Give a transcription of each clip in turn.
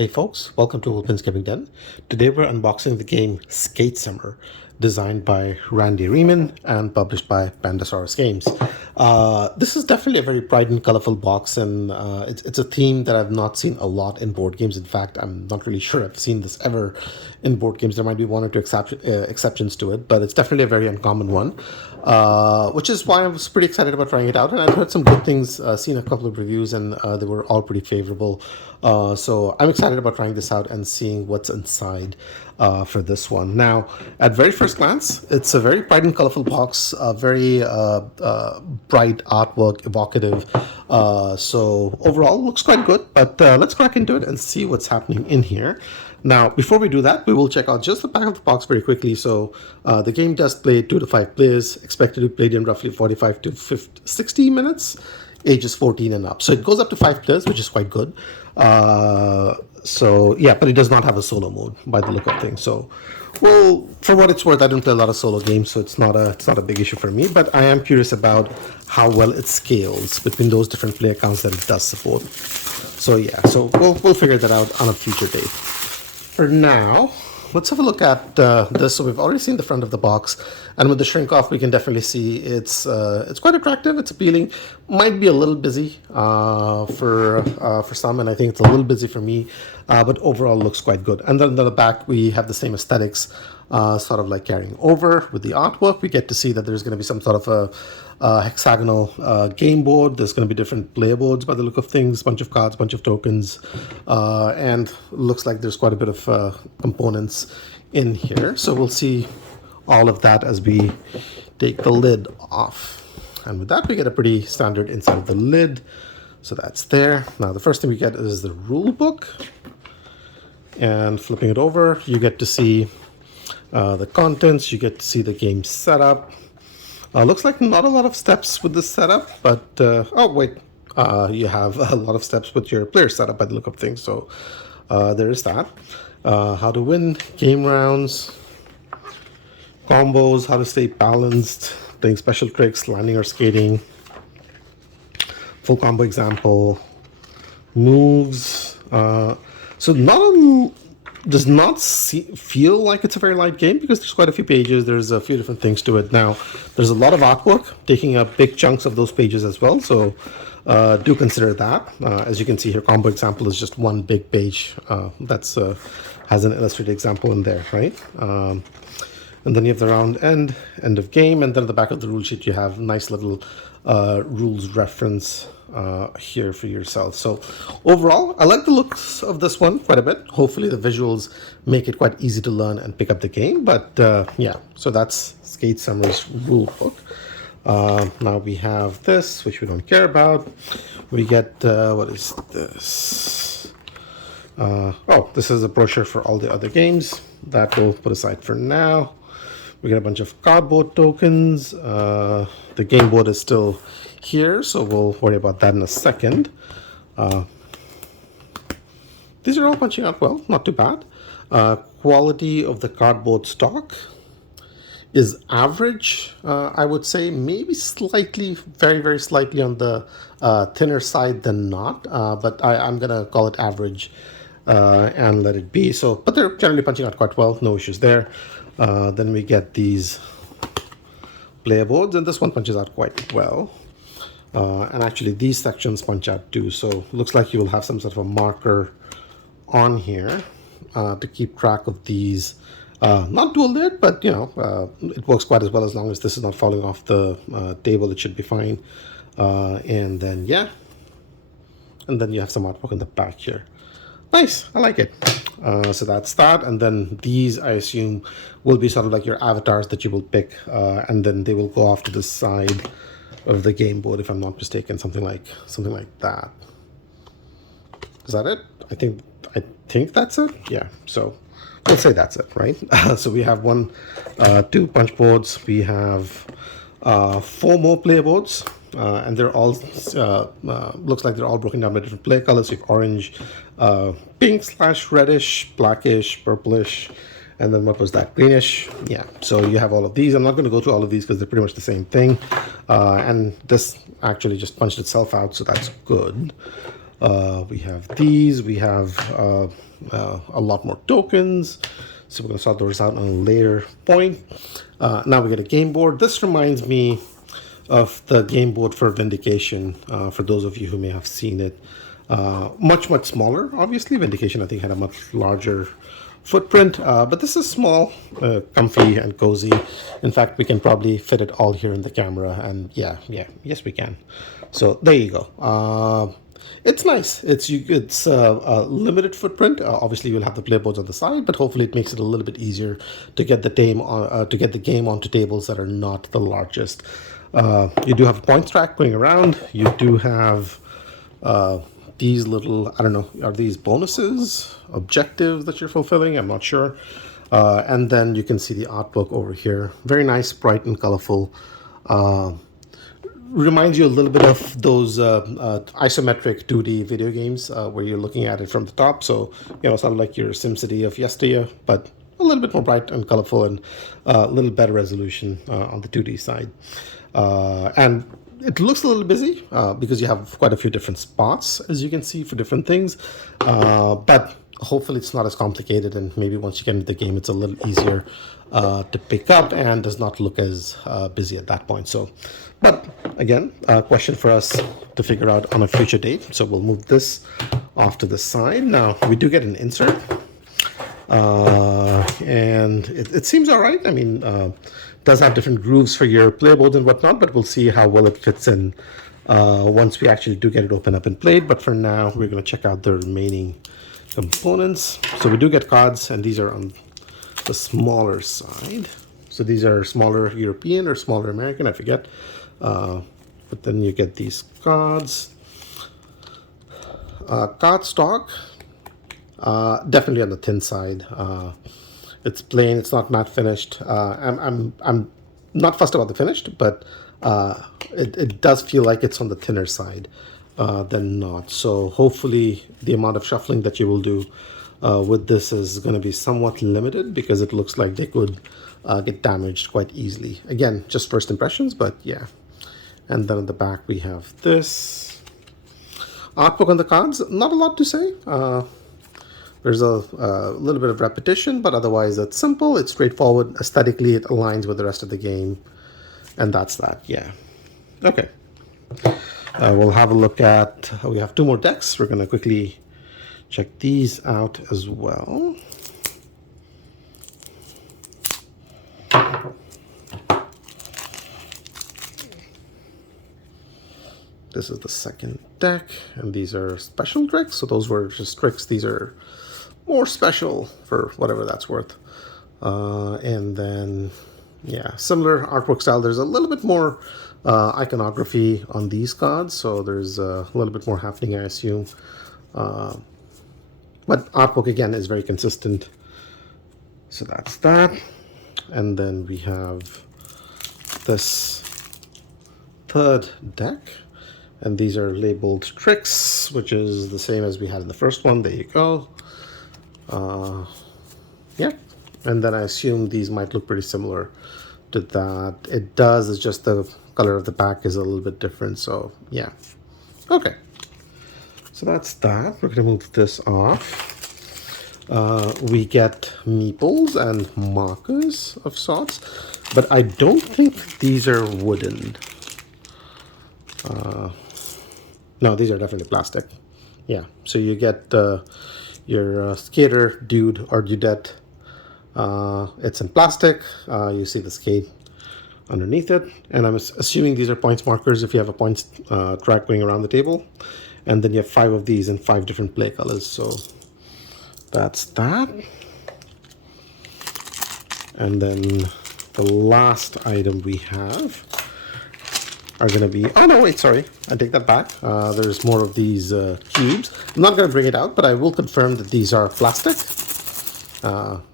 Hey folks, welcome to Open Gaming Den. Today we're unboxing the game Skate Summer, designed by Randy Riemann and published by Pandasaurus Games. This is definitely a very bright and colorful box, and it's a theme that I've not seen a lot in board games. In fact, I'm not really sure I've seen this ever in board games. There might be one or two exceptions to it, but it's definitely a very uncommon one, which is why I was pretty excited about trying it out. And I've heard some good things, seen a couple of reviews, and they were all pretty favorable. So I'm excited about trying this out and seeing what's inside for this one. Now, at very first glance, it's a very bright and colorful box, very bright artwork, evocative. So overall, looks quite good. But let's crack into it and see what's happening in here. Now, before we do that, we will check out just the back of the box very quickly. So the game does play 2 to 5 players, expected to be played in roughly 45 to 60 minutes, ages 14 and up. So it goes up to 5 players, which is quite good. So yeah, but it does not have a solo mode by the look of things. So, well, for what it's worth, I don't play a lot of solo games, so it's not a big issue for me. But I am curious about how well it scales between those different player counts that it does support. So yeah, so we'll figure that out on a future date. For now, let's have a look at this. So we've already seen the front of the box, and with the shrink off, we can definitely see it's quite attractive. It's appealing. Might be a little busy for some, and I think it's a little busy for me, but overall looks quite good. And then on the back, we have the same aesthetics, sort of like carrying over with the artwork. We get to see that there's going to be some sort of a hexagonal game board. There's going to be different player boards by the look of things, bunch of cards, bunch of tokens, and looks like there's quite a bit of components in here. So we'll see all of that as we take the lid off. And with that, we get a pretty standard inside of the lid. So that's there. Now, the first thing we get is the rule book. And flipping it over, you get to see the contents. You get to see the game setup. Looks like not a lot of steps with this setup, but oh wait, you have a lot of steps with your player setup by the look of things. So there is that. How to win game rounds, combos, how to stay balanced, playing special tricks, landing or skating, full combo example, moves. So does not feel like it's a very light game because there's quite a few pages. There's a few different things to it. Now, there's a lot of artwork taking up big chunks of those pages as well. So do consider that. As you can see here, combo example is just one big page that's has an illustrated example in there, right? And then you have the round end of game, and then at the back of the rule sheet you have nice little rules reference here for yourself. So overall, I like the looks of this one quite a bit. Hopefully the visuals make it quite easy to learn and pick up the game. But yeah, so that's Skate Summer's rule book. Now we have this, which we don't care about. We get, what is this? Oh, this is a brochure for all the other games. That we'll put aside for now. We get a bunch of cardboard tokens. The game board is still here, so we'll worry about that in a second. These are all punching out well, not too bad. Quality of the cardboard stock is average, I would say, maybe slightly, very, very slightly on the thinner side than not, but I'm gonna call it average and let it be. So, but they're generally punching out quite well, no issues there. Then we get these player boards, and this one punches out quite well. And actually these sections punch out too, so looks like you will have some sort of a marker on here to keep track of these. Not dual lid, but you know, it works quite as well as long as this is not falling off the table. It should be fine. And then yeah, and then you have some artwork in the back here. Nice, I like it. So that's that, and then these I assume will be sort of like your avatars that you will pick, and then they will go off to the side of the game board, if I'm not mistaken, something like that. Is that it? I think that's it. Yeah. So we'll say that's it, right? So we have 2 punch boards. We have 4 more player boards, and they're all looks like they're all broken down by different player colors. You have orange, pink / reddish, blackish, purplish, and then what was that, greenish. Yeah, so you have all of these. I'm not going to go through all of these because they're pretty much the same thing, and this actually just punched itself out, so that's good. We have these. We have a lot more tokens. So we're going to sort those out on a later point. Now we get a game board. This reminds me of the game board for Vindication, for those of you who may have seen it. Much smaller, obviously. Vindication, I think, had a much larger footprint, but this is small, comfy, and cozy. In fact, we can probably fit it all here in the camera, and yes, we can. So there you go. It's nice. It's a limited footprint. Obviously, you'll have the playboards on the side, but hopefully, it makes it a little bit easier to get the game onto tables that are not the largest. You do have a points track going around. You do have these little, I don't know, are these bonuses, objectives that you're fulfilling? I'm not sure. And then you can see the art book over here. Very nice, bright and colorful. Reminds you a little bit of those isometric 2D video games where you're looking at it from the top. So, sort of like your SimCity of yesteryear, but a little bit more bright and colorful and a little better resolution on the 2D side. And it looks a little busy because you have quite a few different spots, as you can see, for different things. But hopefully it's not as complicated, and maybe once you get into the game, it's a little easier to pick up and does not look as busy at that point. So, but again, a question for us to figure out on a future date. So we'll move this off to the side. Now, we do get an insert. And it seems all right. I mean, does have different grooves for your playboards and whatnot, but we'll see how well it fits in once we actually do get it open up and played. But for now, we're going to check out the remaining components. So we do get cards, and these are on the smaller side. So these are smaller European or smaller American, I forget. But then you get these cards. Card stock. Definitely on the thin side. It's plain. It's not matte finished. I'm not fussed about the finished, but it does feel like it's on the thinner side than not. So hopefully the amount of shuffling that you will do with this is going to be somewhat limited, because it looks like they could get damaged quite easily. Again, just first impressions, but yeah. And then at the back we have this art book on the cards. Not a lot to say. There's a little bit of repetition, but otherwise it's simple, it's straightforward. Aesthetically, it aligns with the rest of the game. And that's that, yeah. Okay. We'll have a look at, we have 2 more decks. We're going to quickly check these out as well. This is the second deck, and these are special tricks. So those were just tricks. These are more special for whatever that's worth. And then, yeah, similar artwork style. There's a little bit more iconography on these cards, so there's a little bit more happening, I assume. But artwork, again, is very consistent. So that's that. And then we have this third deck. And these are labeled tricks, which is the same as we had in the first one. There you go. Yeah. And then I assume these might look pretty similar to that. It does. It's just the color of the back is a little bit different. So, yeah. Okay. So that's that. We're going to move this off. We get meeples and markers of sorts. But I don't think these are wooden. No, these are definitely plastic. Yeah, so you get your skater dude or dudette. It's in plastic. You see the skate underneath it. And I'm assuming these are points markers if you have a points track going around the table. And then you have 5 of these in 5 different play colors. So that's that. And then the last item we have are going to be, oh no, wait, sorry, I take that back. There's more of these cubes. I'm not going to bring it out, but I will confirm that these are plastic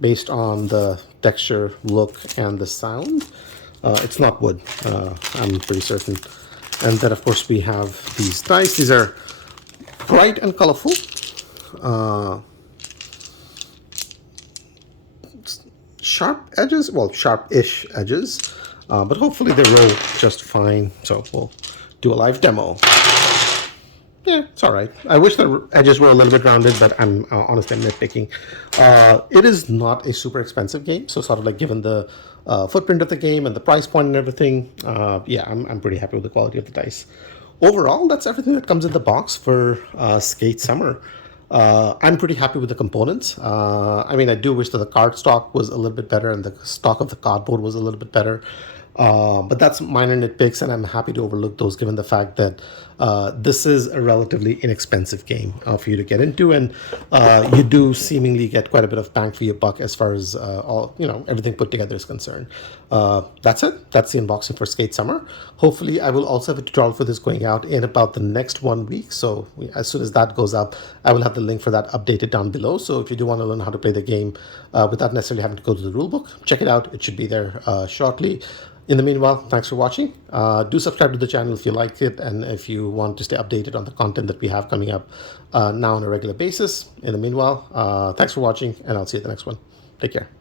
based on the texture, look, and the sound. It's not wood, I'm pretty certain. And then, of course, we have these dice. These are bright and colorful. Sharp edges, well, sharp-ish edges. But hopefully they roll just fine. So we'll do a live demo. Yeah, it's all right. I wish the edges were a little bit rounded, but I'm honestly I'm nitpicking. It is not a super expensive game, so sort of like given the footprint of the game and the price point and everything, yeah, I'm pretty happy with the quality of the dice. Overall, that's everything that comes in the box for Skate Summer. I'm pretty happy with the components. I mean, I do wish that the card stock was a little bit better and the stock of the cardboard was a little bit better. But that's minor nitpicks, and I'm happy to overlook those given the fact that this is a relatively inexpensive game for you to get into, and you do seemingly get quite a bit of bang for your buck as far as all everything put together is concerned. That's it. That's the unboxing for Skate Summer. Hopefully, I will also have a tutorial for this going out in about the next 1 week. So as soon as that goes up, I will have the link for that updated down below. So if you do want to learn how to play the game without necessarily having to go to the rulebook, check it out. It should be there shortly. In the meanwhile, thanks for watching. Do subscribe to the channel if you like it and if you want to stay updated on the content that we have coming up now on a regular basis. In the meanwhile, thanks for watching, and I'll see you at the next one. Take care.